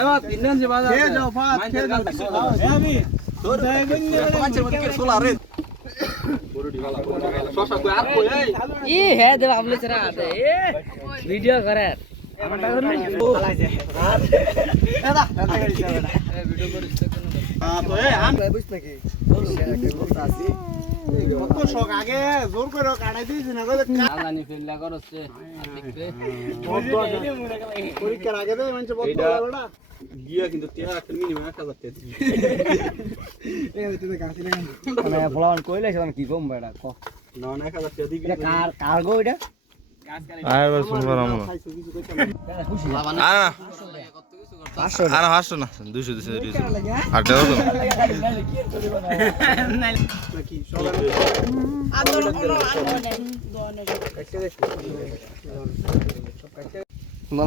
এবার তিনজন যে বাজার খেয়ে যাও ভাত খেয়ে যাও আমি তোর মানুষের মধ্যে সোলা রে শশা কই আর কই এই ই হে দেব আমলে চরা দে এ ভিডিও করে আমারটা করে চালাইছে দাদা গাড়ি চালাবে না ভিডিও করিস তো কেন তো এ আম বুঝ নাকি কত শখ আগে জোর করে কাটাই দিয়েছি না কইলে আলানি ফেললা করছে দেখবে পরীক্ষার আগে দেয় মানুষ বলতো বড়া গিয়া কিন্তু টিয়া একটা মিনিমাম 1000 টাকা দিবি এই তুই গাছি লাগান মানে ফলান কইলে সেন কি কম বেটা ক না 1000 টাকা দিবি এটা কার গো এটা আর বার শুনবার আমরা খাইছো কিছু কইতাম খুশি আর কত কিছু করতে 500 আর হাসছো না 200 200 আর টাকা তো নাকি সবার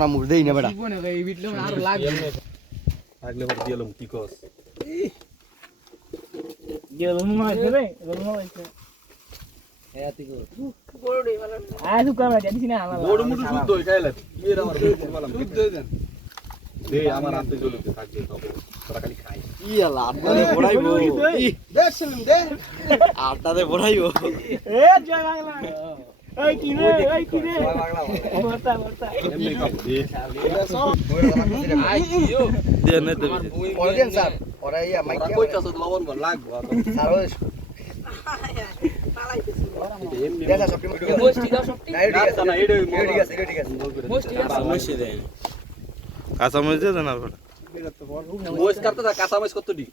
না মুর দেই না বেটা আগলে বড় দিলাম কি কস বড় মুটু শুদ্ধ হই খাইলা কি এর আমার বললাম শুদ্ধ হই দেন দে আমার আনতে চলে থাকবে তবে তোরা খালি খাই ইয়ালা আড্ডাতে পড়াইবো দেখছেন দে আড্ডাতে পড়াইবো এমনি কাপ দে দিয়ে নে দেবি পড়েন স্যার ওরা ইয়া মাইক তোরা কইতাছ লবণ বল লাগবো স্যার ওই এমনি দেখা সব মোস্টি দাও সবটি না এটা ঠিক আছে ঠিক আছে মোস্টি মোস্টি দেন কাঁচা মরিচ দিয়ে দেন আর বেটা মোস কাটতে দা কাঁচা মাছ কত দি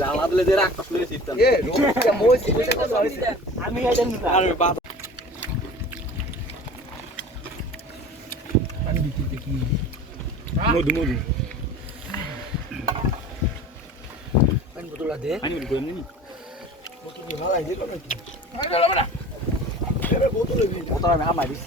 জালা দিলে দে রাখ আসলে সিস্টেম এ রোজটা মোজ আমি আইডেন আরে বাপ মধু মধু পানি বোতল দে পানি মধু কইনি ভালো আইছে কোন কি বোতল বোতল আমি আমারিস